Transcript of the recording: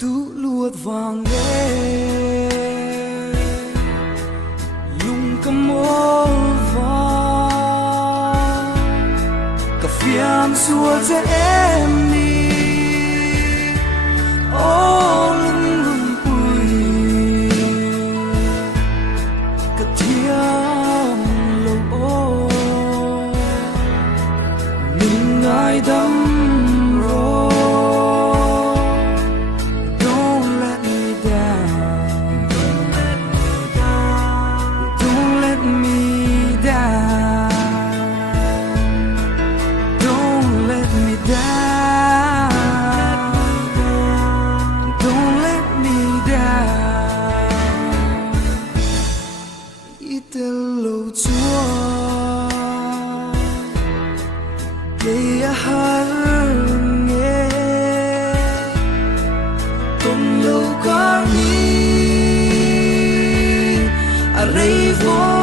tú luột vàng ghé lung cầm mô vàng cà phiam xua dễ em đi ô lung lung bùi cà thiam lâu ô mình ngại đắm lâu chúa để har nghe tuần lâu cả đi à rây vô